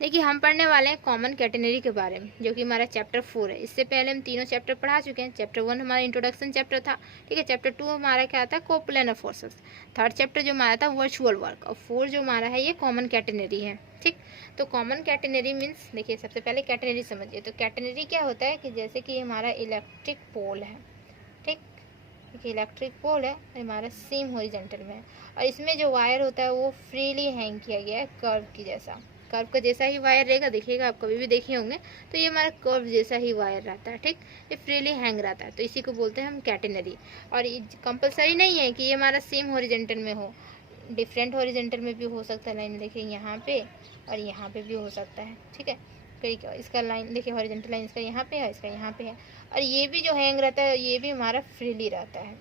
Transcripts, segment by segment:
देखिए हम पढ़ने वाले हैं कॉमन कैटेनरी के बारे में, जो कि हमारा चैप्टर 4 है। इससे पहले हम तीनों चैप्टर पढ़ा चुके हैं। चैप्टर 1 हमारा इंट्रोडक्शन चैप्टर था, ठीक है। चैप्टर 2 हमारा क्या था, कोप्लेनर फोर्सेस। थर्ड चैप्टर जो हमारा था वर्चुअल वर्क, और 4 जो हमारा है ये कॉमन कैटेनरी है, ठीक। तो कॉमन कैटेनरी मीन्स, देखिए सबसे पहले कैटेनरी समझिए। तो कैटेनरी क्या होता है कि जैसे कि हमारा इलेक्ट्रिक पोल है, ठीक। देखिए इलेक्ट्रिक पोल है, हमारा सेम हॉरिजॉन्टल में है, और इसमें जो वायर होता है वो फ्रीली हैंग किया गया है कर्व की जैसा। कर्व का जैसा ही वायर रहेगा, देखिएगा आप कभी भी देखे होंगे, तो ये हमारा कर्व जैसा ही वायर रहता है, ठीक। ये फ्रीली हैंग रहता है, तो इसी को बोलते हैं हम कैटेनरी। और ये कंपलसरी नहीं है कि ये हमारा सेम हॉरिजॉन्टल में हो, डिफरेंट हॉरिजॉन्टल में भी हो सकता है लाइन। देखिए यहाँ पे और यहाँ पे भी हो सकता है, ठीक है। कई इसका लाइन देखिए हॉरिजॉन्टल लाइन इसका यहाँ पे है, इसका यहाँ पे है, और ये भी जो हैंग रहता है ये भी हमारा फ्रीली रहता है,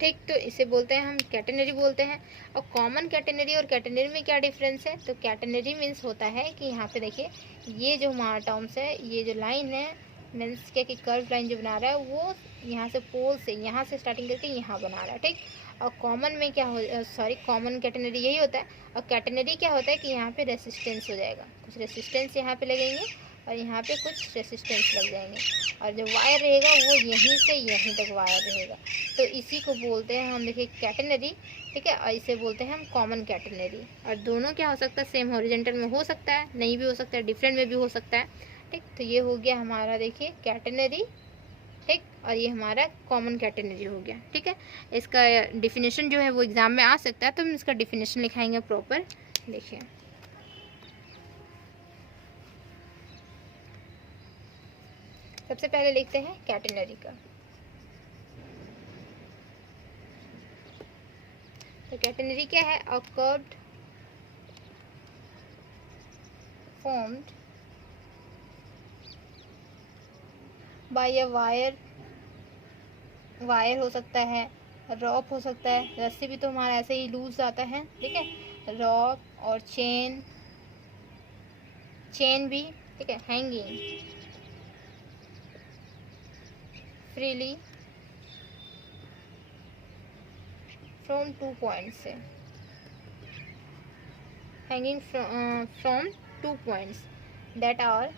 ठीक। तो इसे बोलते हैं हम कैटेनरी बोलते हैं। और कॉमन कैटेनरी और कैटेनरी में क्या डिफरेंस है, तो कैटेनरी मीन्स होता है कि यहाँ पे देखिए ये जो हमारा टर्म्स है, ये जो लाइन है मीन्स क्या कि कर्व लाइन जो बना रहा है वो यहाँ से पोल से यहाँ से स्टार्टिंग करके यहाँ बना रहा है, ठीक। और कॉमन में क्या हो, सॉरी कॉमन कैटेनरी यही होता है। और कैटेनरी क्या होता है कि यहाँ पे रेसिस्टेंस हो जाएगा, कुछ रेसिस्टेंस यहाँ पे लगेंगे और यहाँ पे कुछ रेसिस्टेंस लग जाएंगे, और जो वायर रहेगा वो यहीं से यहीं तक वायर रहेगा। तो इसी को बोलते हैं हम, देखिए कैटेनरी, ठीक है। और इसे बोलते हैं हम कॉमन कैटेनरी। और दोनों क्या हो सकता है, सेम हॉरिजॉन्टल में हो सकता है, नहीं भी हो सकता है, डिफरेंट में भी हो सकता है, ठीक। तो ये हो गया हमारा देखिए कैटेनरी, ठीक। और ये हमारा कॉमन कैटेनरी हो गया, ठीक है। इसका डिफिनेशन जो है वो एग्जाम में आ सकता है, तो हम इसका डिफिनेशन लिखाएंगे प्रॉपर। देखिए सबसे पहले लिखते हैं कैटेनरी का। तो कैटेनरी क्या है, a curved formed by a wire, wire हो सकता है, रॉप हो सकता है, रस्सी भी तो हमारा ऐसे ही लूज आता है, ठीक है। रॉप और चेन, चेन भी, ठीक है। हैंगिंग फ्रीली फ्रॉम 2 पॉइंट्स से, hanging from 2 points that are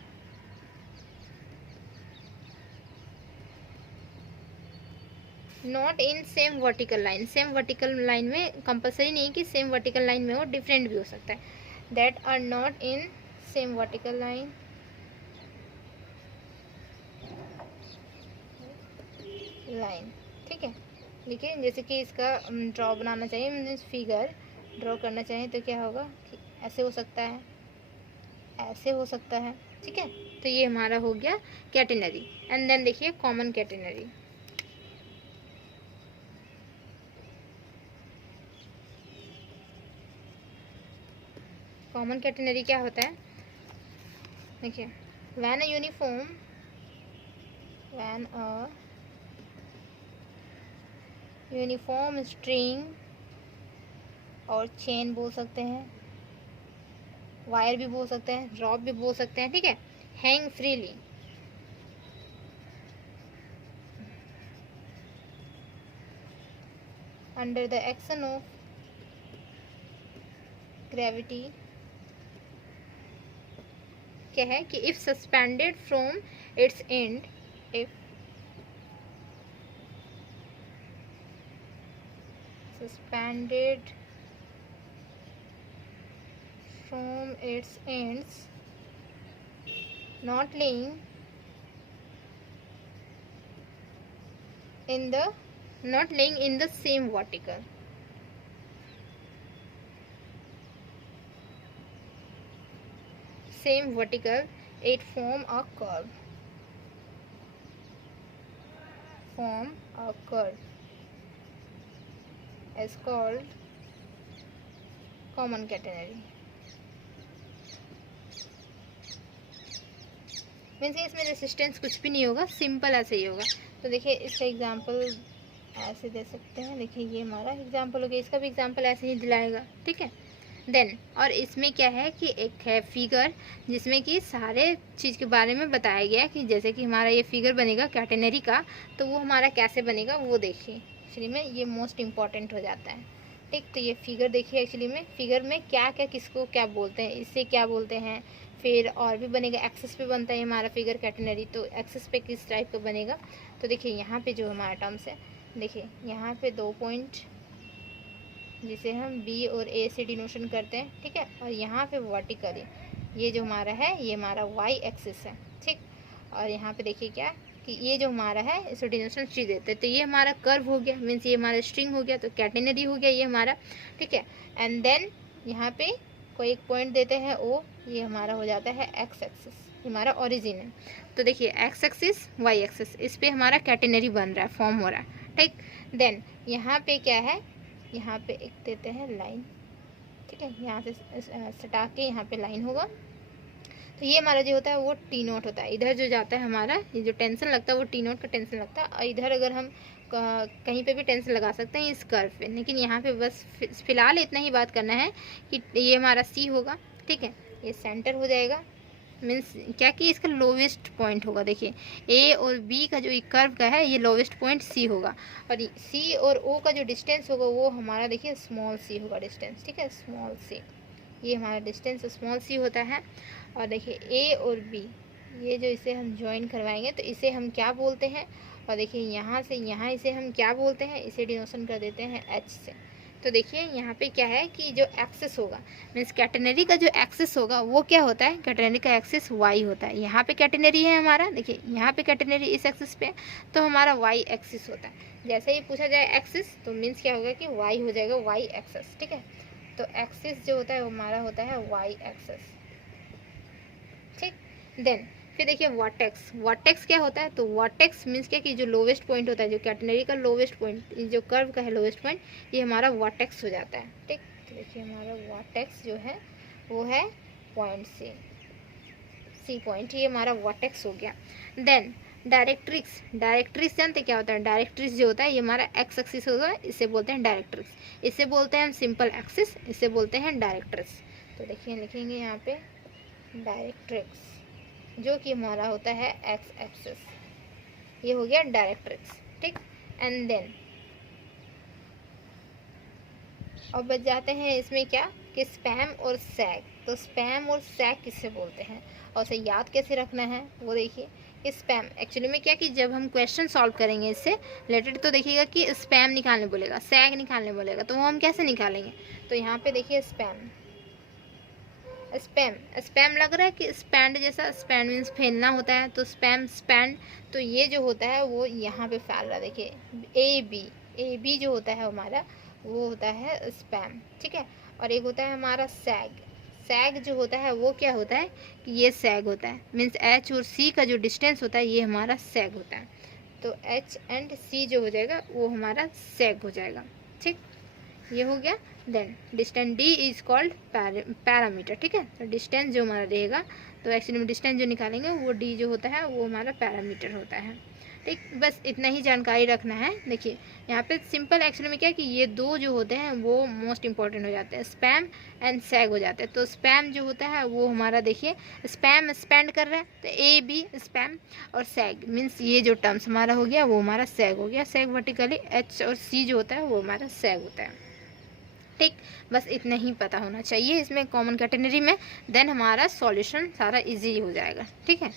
not in same vertical line. Same vertical line में कंपलसरी नहीं कि सेम वर्टिकल लाइन में हो, डिफरेंट भी हो सकता है। That are not in same vertical line line, ठीक है। देखिए जैसे कि इसका ड्रॉ बनाना चाहिए, मीन्स फिगर ड्रॉ करना चाहिए, तो क्या होगा कि ऐसे हो सकता है, ऐसे हो सकता है, ठीक है। तो ये हमारा हो गया कैटेनरी। एंड देन देखिए कॉमन कैटेनरी। कॉमन कैटेनरी क्या होता है, देखिए when a uniform, when a uniform string, और चेन बोल सकते हैं, वायर भी बोल सकते हैं, ड्रॉप भी बोल सकते हैं, ठीक है। Hang freely under the action of gravity, क्या है कि if suspended from its and, if suspended from its ends, not laying in the, not laying in the same vertical, same vertical, it form a curve, form a curve is called common catenary। Means इसमें resistance कुछ भी नहीं होगा, simple ऐसे ही होगा। तो देखिए इसका एग्जांपल ऐसे दे सकते हैं, देखिए ये हमारा एग्जांपल हो गया, इसका भी एग्जांपल ऐसे ही दिलाएगा, ठीक है। देन और इसमें क्या है कि एक है फिगर, जिसमें कि सारे चीज़ के बारे में बताया गया कि जैसे कि हमारा ये फिगर बनेगा कैटेनरी का, तो वो हमारा कैसे बनेगा वो देखिए। फ्री में ये मोस्ट इम्पॉर्टेंट हो जाता है। ठीक, तो ये फिगर देखिए, एक्चुअली में फिगर में क्या क्या किसको क्या बोलते हैं, इससे क्या बोलते हैं। फिर और भी बनेगा, एक्सेस पे बनता है हमारा फिगर कैटेनरी, तो एक्सेस पे किस टाइप का बनेगा। तो देखिए यहाँ पे जो हमारा टर्म्स है, देखिए यहाँ पे 2 पॉइंट जिसे हम बी और ए से डिनोशन करते हैं, ठीक है। और यहाँ पे वर्टिकली ये जो हमारा है ये हमारा वाई एक्सिस है, ठीक। और यहाँ पे देखिए क्या कि ये जो हमारा है इसे डिनोशन सी देते हैं, तो ये हमारा कर्व हो गया, मीन्स ये हमारा स्ट्रिंग हो गया, तो कैटेनरी हो गया ये हमारा, ठीक है। एंड देन यहाँ पे कोई एक पॉइंट देते हैं ओ, ये हमारा हो जाता है एक्स एक्सिस, हमारा ओरिजिन है। तो देखिए एक्स एक्सिस वाई एक्सिस, इस पे हमारा कैटेनरी बन रहा है, फॉर्म हो रहा है, ठीक। देन यहाँ पे क्या है, यहाँ पे एक देते हैं लाइन, ठीक है, यहाँ से सटा के यहाँ पे लाइन होगा। तो ये हमारा जो होता है वो टी नोट होता है, इधर जो जाता है हमारा ये जो टेंशन लगता है वो टी नोट का टेंशन लगता है। और इधर अगर हम कहीं पे भी टेंशन लगा सकते हैं इस कर्व पे, लेकिन यहाँ पे बस फिलहाल इतना ही बात करना है कि ये हमारा सी होगा, ठीक है। ये सेंटर हो जाएगा, मीन्स क्या कि इसका लोवेस्ट पॉइंट होगा। देखिए ए और बी का जो कर्व का है ये लोवेस्ट पॉइंट सी होगा, और सी और ओ का जो डिस्टेंस होगा वो हमारा देखिए स्मॉल सी होगा डिस्टेंस, ठीक है, स्मॉल सी, ये हमारा डिस्टेंस स्मॉल सी होता है। और देखिए ए और बी ये जो इसे हम ज्वाइन करवाएंगे तो इसे हम क्या बोलते हैं, और देखिए यहाँ से यहाँ इसे हम क्या बोलते हैं, इसे डिनोशन कर देते हैं एच से। तो देखिए यहाँ पे क्या है कि जो एक्सिस होगा, मीन्स कैटेनरी का जो एक्सिस होगा वो क्या होता है, कैटेनरी का एक्सिस वाई होता है। यहाँ पे कैटेनरी है हमारा, देखिए यहाँ पे कैटेनरी इस एक्सिस पे, तो हमारा वाई एक्सिस होता है। जैसे ही पूछा जाए एक्सिस तो मीन्स क्या होगा कि वाई हो जाएगा, वाई एक्सिस, ठीक है। तो एक्सिस जो होता है वो हमारा होता है वाई एक्सिस, ठीक। देन फिर देखिए वर्टेक्स, वर्टेक्स क्या होता है, तो वर्टेक्स मीन्स क्या कि जो लोवेस्ट पॉइंट होता है, जो कैटेनरी का लोवेस्ट पॉइंट, जो कर्व का है लोवेस्ट पॉइंट, ये हमारा वर्टेक्स हो जाता है, ठीक। तो देखिए हमारा वर्टेक्स जो है वो है पॉइंट सी पॉइंट, ये हमारा वर्टेक्स हो गया। देन डायरेक्ट्रिक्स, डायरेक्ट्रिक्स जानते क्या होता है, डायरेक्ट्रिक्स जो होता है ये हमारा एक्स एक्सिस होगा, इसे बोलते हैं डायरेक्ट्रिक्स, इसे बोलते हैं हम सिंपल एक्सिस, इसे बोलते हैं डायरेक्ट्रिक्स। तो देखिए लिखेंगे यहाँ पे डायरेक्ट्रिक्स जो कि हमारा होता है एक्स एक्सिस, ये हो गया डायरेक्ट्रिक्स, ठीक। एंड देन अब बच जाते हैं इसमें क्या कि स्पैम और सैग। तो स्पैम और सैग किससे बोलते हैं और उसे याद कैसे रखना है वो देखिए। स्पैम एक्चुअली में क्या कि जब हम क्वेश्चन सॉल्व करेंगे इससे रिलेटेड तो देखिएगा कि स्पैम निकालने बोलेगा, सैग निकालने बोलेगा, तो वो हम कैसे निकालेंगे। तो यहाँ पे देखिए स्पैम, स्पैम, स्पैम लग रहा है कि स्पैंड जैसा, स्पैंड मीन्स फैलना होता है, तो स्पैम स्पैंड, तो ये जो होता है वो यहाँ पे फैल रहा है। देखिए ए बी जो होता है हमारा वो होता है स्पैम, ठीक है। और एक होता है हमारा सैग, सैग जो होता है वो क्या होता है कि ये सैग होता है, मीन्स एच और सी का जो डिस्टेंस होता है ये हमारा सैग होता है। तो एच एंड सी जो हो जाएगा वो हमारा सैग हो जाएगा, ठीक, ये हो गया। Then distance D is called parameter, ठीक है। तो डिस्टेंस जो हमारा रहेगा, तो एक्चुअली में डिस्टेंस जो निकालेंगे वो डी जो होता है वो हमारा पैरामीटर होता है, ठीक। बस इतना ही जानकारी रखना है। देखिए यहाँ पे सिंपल एक्चुअली में क्या कि ये दो जो होते हैं वो मोस्ट इंपॉर्टेंट हो जाते हैं, स्पैम एंड सैग हो जाते हैं। तो स्पैम जो होता है वो हमारा देखिए स्पैम स्पेंड कर रहा है, तो ए बी स्पैम, और सैग मीन्स ये जो टर्म्स हमारा हो गया वो हमारा सैग हो गया। सैग वर्टिकली, एच और सी जो होता है वो हमारा सैग होता है, ठीक। बस इतना ही पता होना चाहिए इसमें कॉमन कैटेगरी में, देन हमारा सॉल्यूशन सारा इजी हो जाएगा, ठीक है।